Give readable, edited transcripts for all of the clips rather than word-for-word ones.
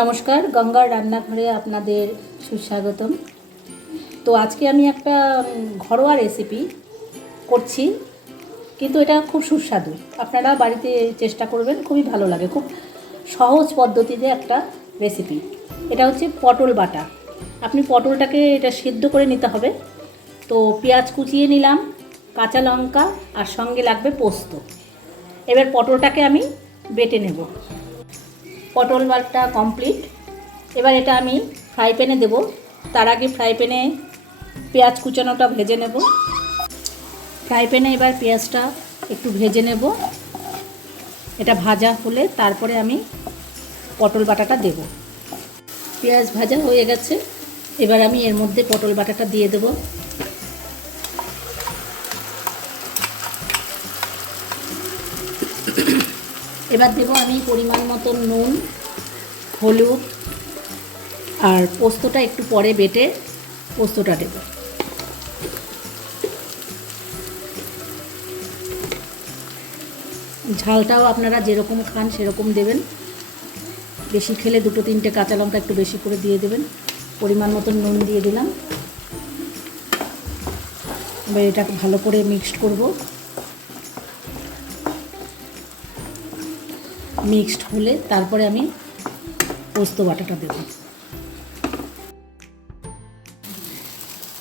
নমস্কার, গঙ্গার রান্নাঘরে আপনাদের সুস্বাগতম। তো আজকে আমি একটা ঘরোয়া রেসিপি করছি, কিন্তু এটা খুব সুস্বাদু। আপনারা বাড়িতে চেষ্টা করবেন, খুবই ভালো লাগে। খুব সহজ পদ্ধতিতে একটা রেসিপি। এটা হচ্ছে পটল বাটা। আপনি পটলটাকে এটা সিদ্ধ করে নিতে হবে। তো পেঁয়াজ কুচিয়ে নিলাম, কাঁচা লঙ্কা, আর সঙ্গে লাগবে পোস্ত। এবার পটলটাকে আমি বেটে নেব। পটল বাটা কমপ্লিট। এবার এটা আমি ফ্রাই প্যানে দেবো। তার আগে ফ্রাই প্যানে পেঁয়াজ কুচানোটা ভেজে নেব। ফ্রাই প্যানে এবার পেঁয়াজটা একটু ভেজে নেব। এটা ভাজা হলে তারপরে আমি পটল বাটাটা দেব। পেঁয়াজ ভাজা হয়ে গেছে, এবার আমি এর মধ্যে পটল বাটাটা দিয়ে দেব। এবার দেব আমি পরিমাণ মতো নুন, হলুদ, আর পোস্তটা একটু পরে বেটে পোস্তটা দেব। ঝালটাও আপনারা যেরকম খান সেরকম দেবেন। বেশি খেলে 2-3টে কাঁচা লঙ্কা একটু বেশি করে দিয়ে দেবেন। পরিমাণ মতো নুন দিয়ে দিলাম। এবার এটা ভালো করে মিক্সড করব। মিক্সড হলে তারপরে আমি পোস্ত বাটাটা দেব।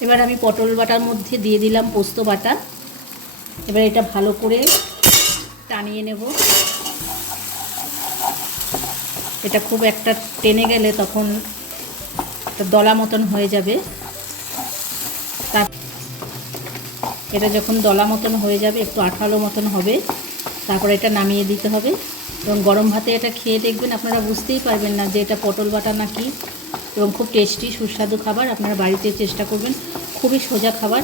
এবার আমি পটল বাটার মধ্যে দিয়ে দিলাম পোস্ত বাটা। এবার এটা ভালো করে টানিয়ে নেব। এটা খুব একটা টেনে গেলে তখন একটা দলা মতন হয়ে যাবে। এটা যখন দলা মতন হয়ে যাবে, একটু আঠালো মতন হবে, তারপরে এটা নামিয়ে দিতে হবে। এবং গরম ভাতে এটা খেয়ে দেখবেন, আপনারা বুঝতেই পারবেন না যে এটা পটল বাটা নাকি। এবং খুব টেস্টি সুস্বাদু খাবার। আপনারা বাড়িতে চেষ্টা করবেন। খুবই সোজা খাবার,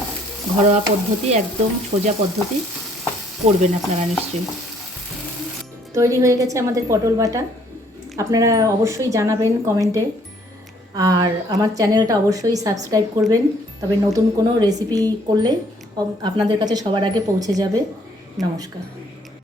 ঘরোয়া পদ্ধতি, একদম সোজা পদ্ধতি। করবেন আপনারা নিশ্চয়ই। তৈরি হয়ে গেছে আমাদের পটল বাটা। আপনারা অবশ্যই জানাবেন কমেন্টে, আর আমার চ্যানেলটা অবশ্যই সাবস্ক্রাইব করবেন। তবে নতুন কোনো রেসিপি করলে আপনাদের কাছে সবার আগে পৌঁছে যাবে। নমস্কার।